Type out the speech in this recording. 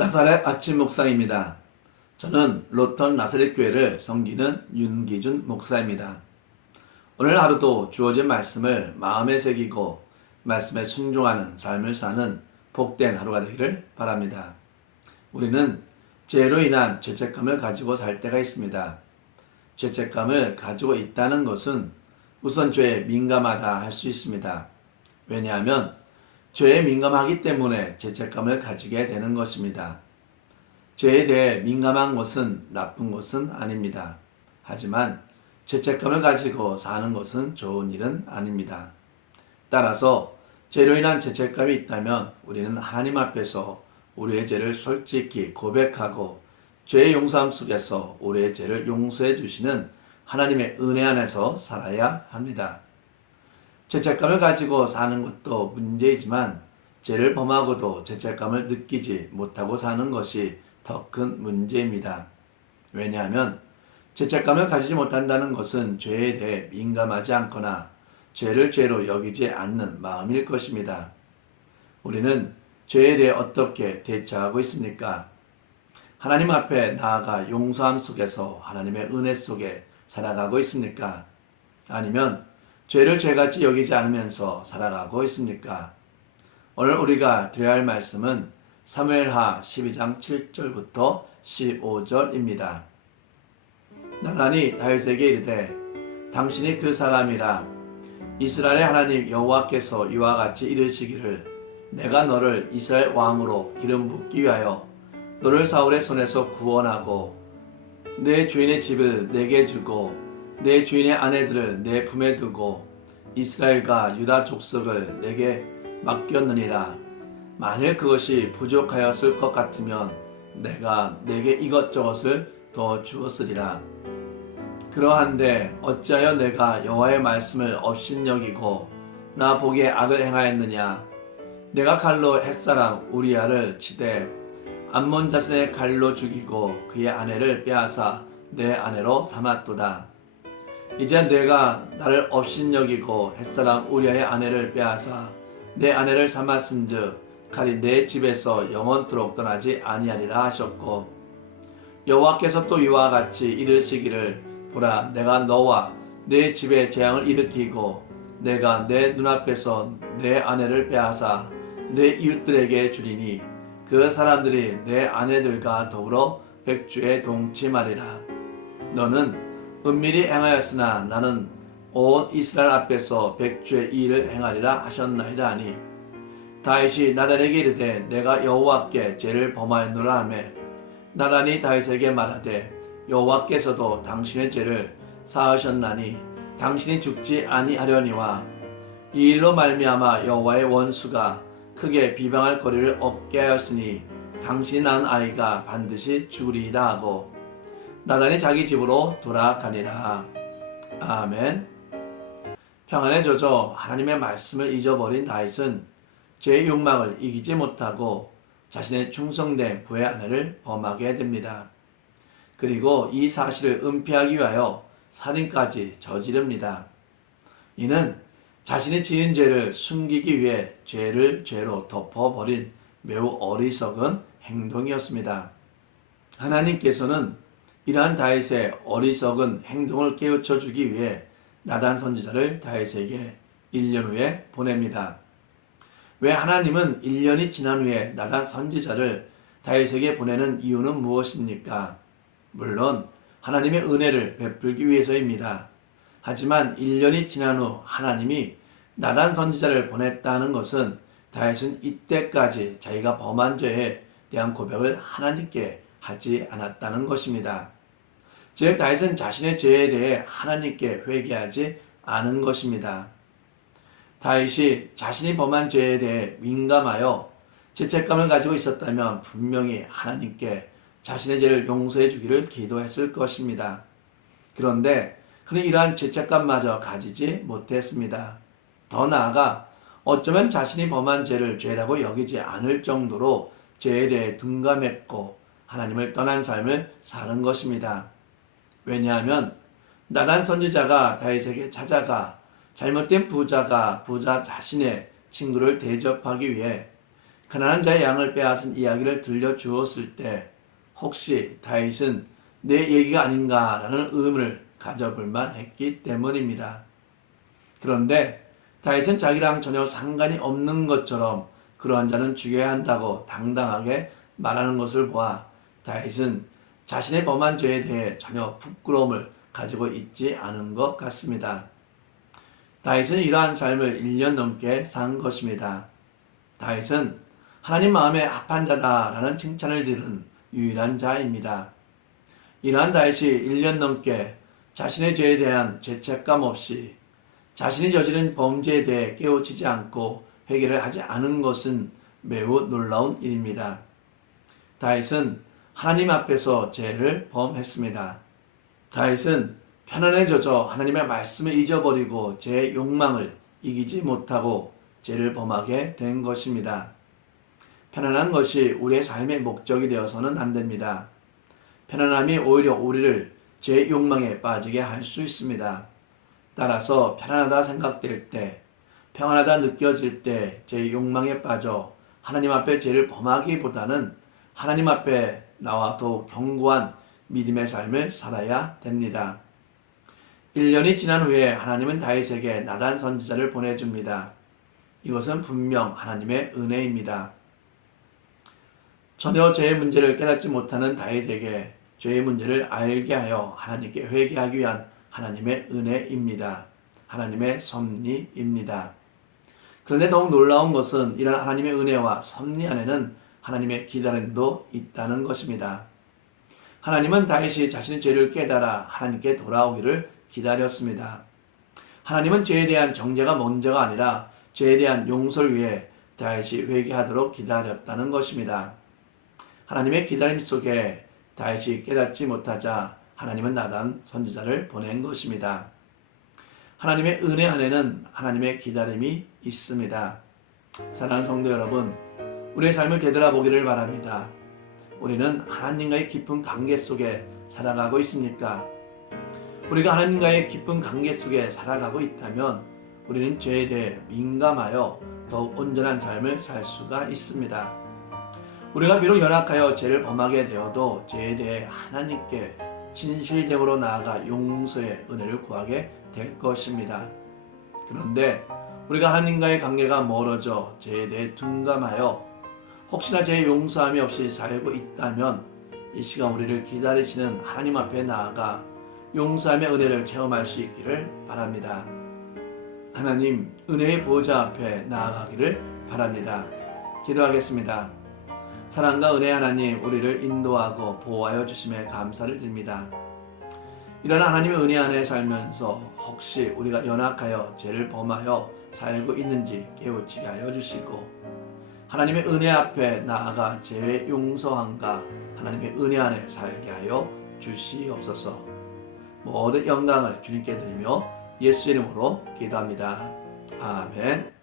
나사렛 아침 묵상입니다. 저는 로턴 나사렛 교회를 섬기는 윤기준 목사입니다. 오늘 하루도 주어진 말씀을 마음에 새기고 말씀에 순종하는 삶을 사는 복된 하루가 되기를 바랍니다. 우리는 죄로 인한 죄책감을 가지고 살 때가 있습니다. 죄책감을 가지고 있다는 것은 우선 죄에 민감하다 할 수 있습니다. 왜냐하면 죄에 민감하기 때문에 죄책감을 가지게 되는 것입니다. 죄에 대해 민감한 것은 나쁜 것은 아닙니다. 하지만 죄책감을 가지고 사는 것은 좋은 일은 아닙니다. 따라서 죄로 인한 죄책감이 있다면 우리는 하나님 앞에서 우리의 죄를 솔직히 고백하고 죄의 용서함 속에서 우리의 죄를 용서해 주시는 하나님의 은혜 안에서 살아야 합니다. 죄책감을 가지고 사는 것도 문제이지만 죄를 범하고도 죄책감을 느끼지 못하고 사는 것이 더 큰 문제입니다. 왜냐하면 죄책감을 가지지 못한다는 것은 죄에 대해 민감하지 않거나 죄를 죄로 여기지 않는 마음일 것입니다. 우리는 죄에 대해 어떻게 대처하고 있습니까? 하나님 앞에 나아가 용서함 속에서 하나님의 은혜 속에 살아가고 있습니까? 아니면 죄를 죄같이 여기지 않으면서 살아가고 있습니까? 오늘 우리가 드려야 할 말씀은 사무엘하 12장 7절부터 15절입니다. 나단이 다윗에게 이르되 당신이 그 사람이라 이스라엘의 하나님 여호와께서 이와 같이 이르시기를 내가 너를 이스라엘 왕으로 기름 붓기 위하여 너를 사울의 손에서 구원하고 내 주인의 집을 내게 주고 내 주인의 아내들을 내 품에 두고 이스라엘과 유다 족속을 내게 맡겼느니라. 만일 그것이 부족하였을 것 같으면 내가 내게 이것저것을 더 주었으리라. 그러한데 어찌하여 내가 여호와의 말씀을 업신여기고 나 보기에 악을 행하였느냐. 내가 칼로 햇사람 우리아를 치되 암몬 자손의 칼로 죽이고 그의 아내를 빼앗아 내 아내로 삼았도다. 이제 내가 나를 업신여기고 햇사람 우리아의 아내를 빼앗아 내 아내를 삼았은즉 칼이 내 집에서 영원토록 떠나지 아니하리라 하셨고 여호와께서 또 이와 같이 이르시기를 보라 내가 너와 내 집에 재앙을 일으키고 내가 내 눈앞에서 내 아내를 빼앗아 내 이웃들에게 주리니 그 사람들이 내 아내들과 더불어 백주에 동침하리라. 너는 은밀히 행하였으나 나는 온 이스라엘 앞에서 백주의 이 일을 행하리라 하셨나이다 하니 다윗이 나단에게 이르되 내가 여호와께 죄를 범하였노라 하며 나단이 다윗에게 말하되 여호와께서도 당신의 죄를 사하셨나니 당신이 죽지 아니하려니와 이 일로 말미암아 여호와의 원수가 크게 비방할 거리를 얻게 하였으니 당신이 낳은 아이가 반드시 죽으리이다 하고 나단이 자기 집으로 돌아가니라. 아멘. 평안에 젖어 하나님의 말씀을 잊어버린 다윗은 죄의 욕망을 이기지 못하고 자신의 충성된 부의 아내를 범하게 됩니다. 그리고 이 사실을 은폐하기 위하여 살인까지 저지릅니다. 이는 자신이 지은 죄를 숨기기 위해 죄를 죄로 덮어버린 매우 어리석은 행동이었습니다. 하나님께서는 이러한 다윗의 어리석은 행동을 깨우쳐주기 위해 나단 선지자를 다윗에게 1년 후에 보냅니다. 왜 하나님은 1년이 지난 후에 나단 선지자를 다윗에게 보내는 이유는 무엇입니까? 물론 하나님의 은혜를 베풀기 위해서입니다. 하지만 1년이 지난 후 하나님이 나단 선지자를 보냈다는 것은 다윗은 이때까지 자기가 범한 죄에 대한 고백을 하나님께 하지 않았다는 것입니다. 즉 다윗은 자신의 죄에 대해 하나님께 회개하지 않은 것입니다. 다윗이 자신이 범한 죄에 대해 민감하여 죄책감을 가지고 있었다면 분명히 하나님께 자신의 죄를 용서해 주기를 기도했을 것입니다. 그런데 그는 이러한 죄책감마저 가지지 못했습니다. 더 나아가 어쩌면 자신이 범한 죄를 죄라고 여기지 않을 정도로 죄에 대해 둔감했고 하나님을 떠난 삶을 사는 것입니다. 왜냐하면 나단 선지자가 다윗에게 찾아가 잘못된 부자 자신의 친구를 대접하기 위해 가난한 자의 양을 빼앗은 이야기를 들려주었을 때 혹시 다윗은 내 얘기가 아닌가라는 의문을 가져볼 만했기 때문입니다. 그런데 다윗은 자기랑 전혀 상관이 없는 것처럼 그러한 자는 죽여야 한다고 당당하게 말하는 것을 보아 다윗은 자신의 범한 죄에 대해 전혀 부끄러움을 가지고 있지 않은 것 같습니다. 다윗은 이러한 삶을 1년 넘게 산 것입니다. 다윗은 하나님 마음에 합한 자다라는 칭찬을 들은 유일한 자입니다. 이러한 다윗이 1년 넘게 자신의 죄에 대한 죄책감 없이 자신이 저지른 범죄에 대해 깨우치지 않고 회개를 하지 않은 것은 매우 놀라운 일입니다. 다윗은 하나님 앞에서 죄를 범했습니다. 다윗은 편안에 젖어 하나님의 말씀을 잊어버리고 죄의 욕망을 이기지 못하고 죄를 범하게 된 것입니다. 편안한 것이 우리의 삶의 목적이 되어서는 안 됩니다. 편안함이 오히려 우리를 죄의 욕망에 빠지게 할 수 있습니다. 따라서 편안하다 생각될 때, 평안하다 느껴질 때 죄의 욕망에 빠져 하나님 앞에 죄를 범하기보다는 하나님 앞에 나와 더욱 견고한 믿음의 삶을 살아야 됩니다. 1년이 지난 후에 하나님은 다윗에게 나단 선지자를 보내줍니다. 이것은 분명 하나님의 은혜입니다. 전혀 죄의 문제를 깨닫지 못하는 다윗에게 죄의 문제를 알게 하여 하나님께 회개하기 위한 하나님의 은혜입니다. 하나님의 섭리입니다. 그런데 더욱 놀라운 것은 이런 하나님의 은혜와 섭리 안에는 하나님의 기다림도 있다는 것입니다. 하나님은 다윗이 자신의 죄를 깨달아 하나님께 돌아오기를 기다렸습니다. 하나님은 죄에 대한 정죄가 먼저가 아니라 죄에 대한 용서를 위해 다윗이 회개하도록 기다렸다는 것입니다. 하나님의 기다림 속에 다윗이 깨닫지 못하자 하나님은 나단 선지자를 보낸 것입니다. 하나님의 은혜 안에는 하나님의 기다림이 있습니다. 사랑하는 성도 여러분, 우리의 삶을 되돌아보기를 바랍니다. 우리는 하나님과의 깊은 관계 속에 살아가고 있습니까? 우리가 하나님과의 깊은 관계 속에 살아가고 있다면 우리는 죄에 대해 민감하여 더욱 온전한 삶을 살 수가 있습니다. 우리가 비록 연약하여 죄를 범하게 되어도 죄에 대해 하나님께 진실됨으로 나아가 용서의 은혜를 구하게 될 것입니다. 그런데 우리가 하나님과의 관계가 멀어져 죄에 대해 둔감하여 혹시나 죄의 용서함이 없이 살고 있다면 이 시간 우리를 기다리시는 하나님 앞에 나아가 용서함의 은혜를 체험할 수 있기를 바랍니다. 하나님 은혜의 보좌 앞에 나아가기를 바랍니다. 기도하겠습니다. 사랑과 은혜 하나님, 우리를 인도하고 보호하여 주심에 감사를 드립니다. 이런 하나님의 은혜 안에 살면서 혹시 우리가 연약하여 죄를 범하여 살고 있는지 깨우치게 하여 주시고, 하나님의 은혜 앞에 나아가 죄의 용서함과 하나님의 은혜 안에 살게 하여 주시옵소서. 모든 영광을 주님께 드리며 예수 이름으로 기도합니다. 아멘.